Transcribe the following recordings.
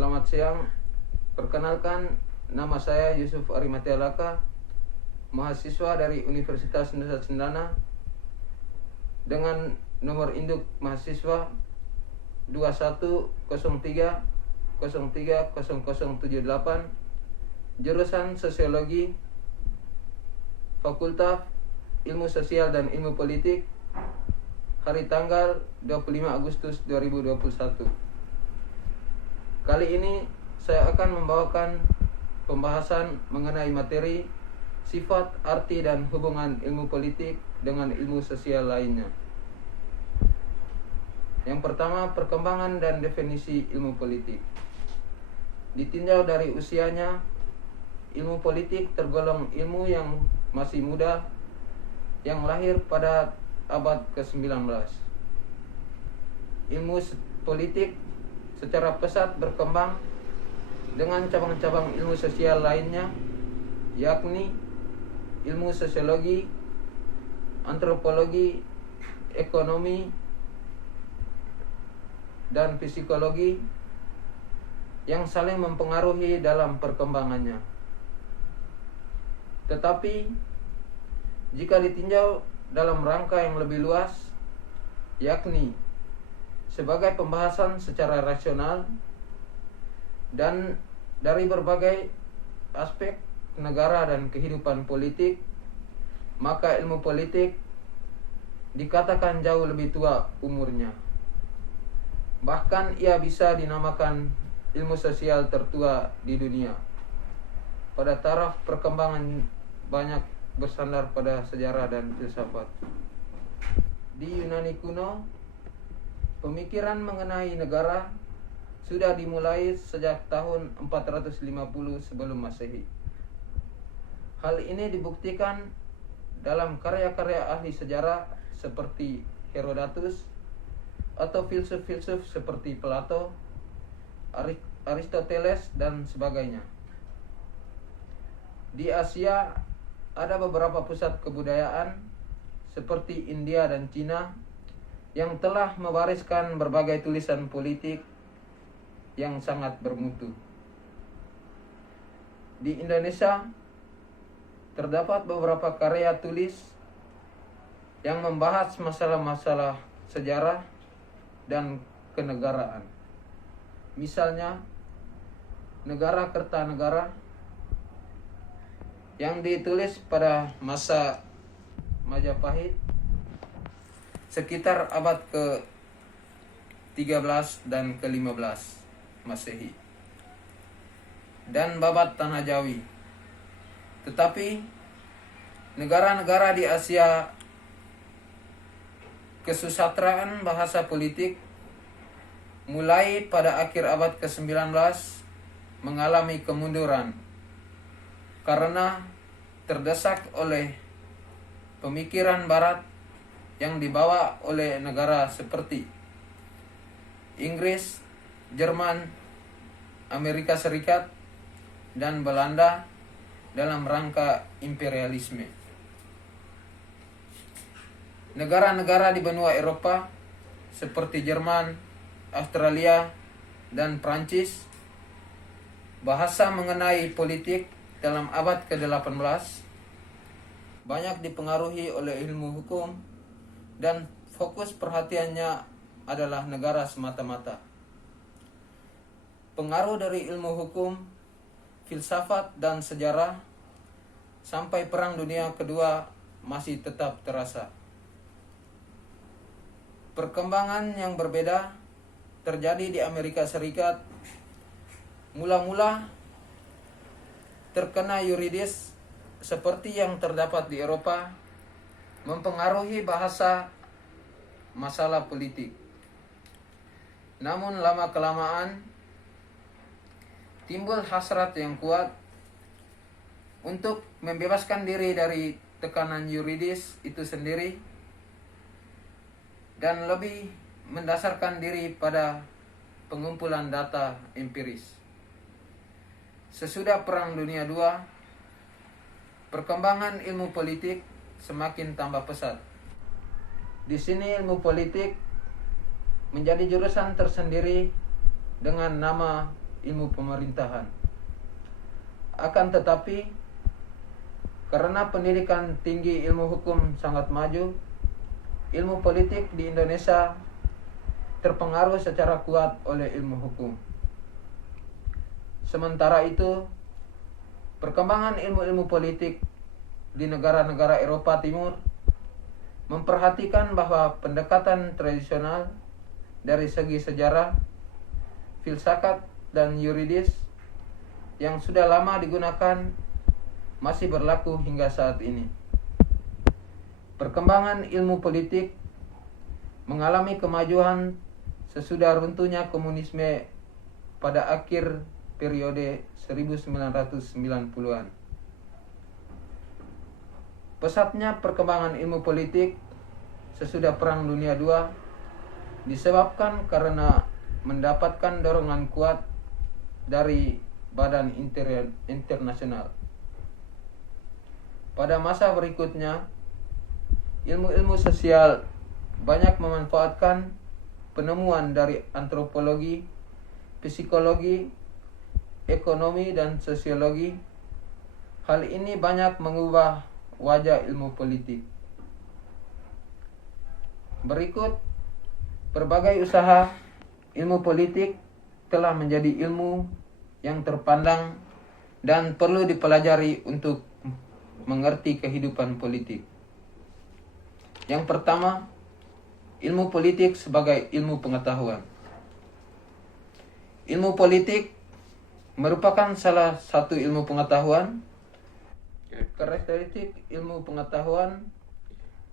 Selamat siang. Perkenalkan, nama saya Yusuf Arimatea Laka, mahasiswa dari Universitas Nusa Cendana dengan nomor induk mahasiswa 2103030078, jurusan Sosiologi, Fakultas Ilmu Sosial dan Ilmu Politik, hari tanggal 25 Agustus 2021. Kali ini saya akan membawakan pembahasan mengenai materi sifat, arti, dan hubungan ilmu politik dengan ilmu sosial lainnya. Yang pertama, perkembangan dan definisi ilmu politik. Ditinjau dari usianya, ilmu politik tergolong ilmu yang masih muda, yang lahir pada abad ke-19. Ilmu politik secara pesat berkembang dengan cabang-cabang ilmu sosial lainnya, yakni ilmu sosiologi, antropologi, ekonomi, dan psikologi yang saling mempengaruhi dalam perkembangannya. Tetapi jika ditinjau dalam rangka yang lebih luas, yakni sebagai pembahasan secara rasional dan dari berbagai aspek negara dan kehidupan politik, maka ilmu politik dikatakan jauh lebih tua umurnya. Bahkan ia bisa dinamakan ilmu sosial tertua di dunia. Pada taraf perkembangan banyak bersandar pada sejarah dan filsafat. Di Yunani kuno, pemikiran mengenai negara sudah dimulai sejak tahun 450 sebelum Masehi. Hal ini dibuktikan dalam karya-karya ahli sejarah seperti Herodotus atau filsuf-filsuf seperti Plato, Aristoteles, dan sebagainya. Di Asia ada beberapa pusat kebudayaan seperti India dan Cina yang telah mewariskan berbagai tulisan politik yang sangat bermutu. Di Indonesia terdapat beberapa karya tulis yang membahas masalah-masalah sejarah dan kenegaraan. Misalnya, Negara Kertanegara yang ditulis pada masa Majapahit sekitar abad ke-13 dan ke-15 Masehi, dan Babat Tanah Jawi. Tetapi negara-negara di Asia kesusastraan bahasa politik mulai pada akhir abad ke-19 mengalami kemunduran karena terdesak oleh pemikiran barat yang dibawa oleh negara seperti Inggris, Jerman, Amerika Serikat, dan Belanda dalam rangka imperialisme. Negara-negara di benua Eropa seperti Jerman, Australia, dan Prancis, bahasa mengenai politik dalam abad ke-18 banyak dipengaruhi oleh ilmu hukum dan fokus perhatiannya adalah negara semata-mata. Pengaruh dari ilmu hukum, filsafat, dan sejarah sampai Perang Dunia Kedua masih tetap terasa. Perkembangan yang berbeda terjadi di Amerika Serikat. Mula-mula terkena yuridis seperti yang terdapat di Eropa mempengaruhi bahasa masalah politik. Namun lama-kelamaan timbul hasrat yang kuat untuk membebaskan diri dari tekanan yuridis itu sendiri dan lebih mendasarkan diri pada pengumpulan data empiris. Sesudah Perang Dunia II, perkembangan ilmu politik semakin tambah pesat. Di sini ilmu politik menjadi jurusan tersendiri dengan nama ilmu pemerintahan. Akan tetapi, karena pendidikan tinggi ilmu hukum sangat maju, ilmu politik di Indonesia terpengaruh secara kuat oleh ilmu hukum. Sementara itu, perkembangan ilmu-ilmu politik di negara-negara Eropa Timur memperhatikan bahwa pendekatan tradisional dari segi sejarah, filsafat, dan yuridis yang sudah lama digunakan masih berlaku hingga saat ini. Perkembangan ilmu politik mengalami kemajuan sesudah runtuhnya komunisme pada akhir periode 1990-an. Pesatnya perkembangan ilmu politik sesudah Perang Dunia II disebabkan karena mendapatkan dorongan kuat dari badan internasional. Pada masa berikutnya, ilmu-ilmu sosial banyak memanfaatkan penemuan dari antropologi, psikologi, ekonomi, dan sosiologi. Hal ini banyak mengubah wajah ilmu politik. Berikut berbagai usaha ilmu politik telah menjadi ilmu yang terpandang dan perlu dipelajari untuk mengerti kehidupan politik. Yang pertama, ilmu politik sebagai ilmu pengetahuan. Ilmu politik merupakan salah satu ilmu pengetahuan. Karakteristik ilmu pengetahuan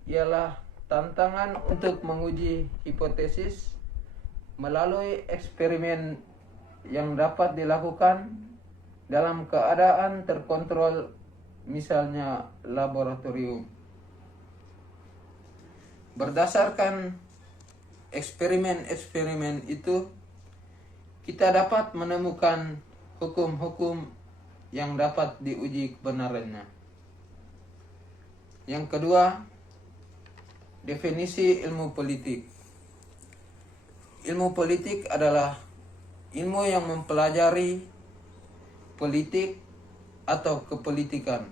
ialah tantangan untuk menguji hipotesis melalui eksperimen yang dapat dilakukan dalam keadaan terkontrol, misalnya laboratorium. Berdasarkan eksperimen-eksperimen itu, kita dapat menemukan hukum-hukum yang dapat diuji kebenarannya. Yang kedua, definisi ilmu politik. Ilmu politik adalah ilmu yang mempelajari politik atau kepolitikan.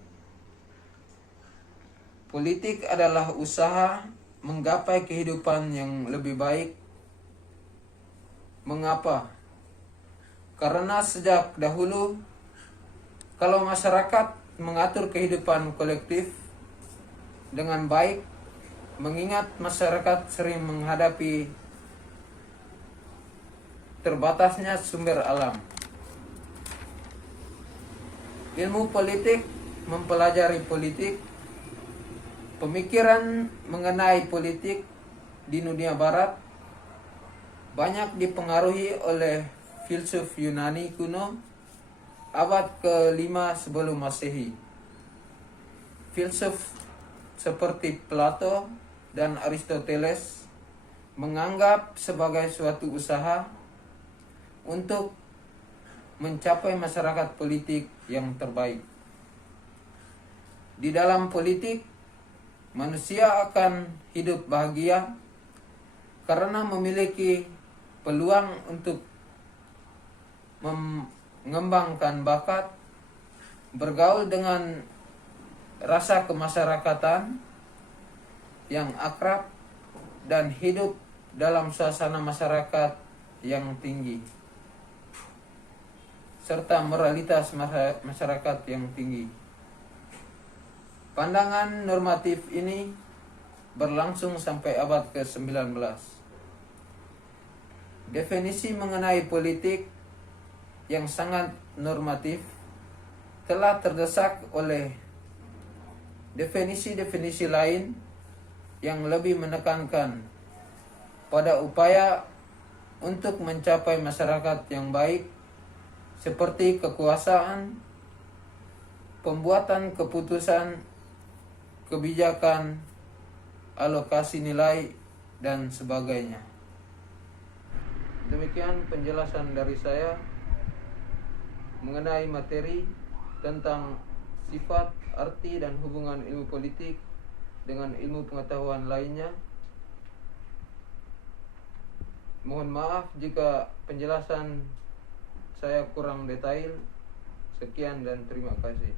Politik adalah usaha menggapai kehidupan yang lebih baik. Mengapa? Karena sejak dahulu, kalau masyarakat mengatur kehidupan kolektif dengan baik, mengingat masyarakat sering menghadapi terbatasnya sumber alam. Ilmu politik mempelajari politik. Pemikiran mengenai politik di dunia barat banyak dipengaruhi oleh filsuf Yunani kuno abad ke-5 sebelum Masehi. Filsuf seperti Plato dan Aristoteles menganggap sebagai suatu usaha untuk mencapai masyarakat politik yang terbaik. Di dalam politik, manusia akan hidup bahagia karena memiliki peluang untuk mengembangkan bakat, bergaul dengan rasa kemasyarakatan yang akrab, dan hidup dalam suasana masyarakat yang tinggi, serta moralitas masyarakat yang tinggi. Pandangan normatif ini berlangsung sampai abad ke-19. Definisi mengenai politik yang sangat normatif telah terdesak oleh definisi-definisi lain yang lebih menekankan pada upaya untuk mencapai masyarakat yang baik, seperti kekuasaan, pembuatan keputusan, kebijakan, alokasi nilai, dan sebagainya. Demikian penjelasan dari saya mengenai materi tentang sifat, arti, dan hubungan ilmu politik dengan ilmu pengetahuan lainnya. Mohon maaf jika penjelasan saya kurang detail. Sekian dan terima kasih.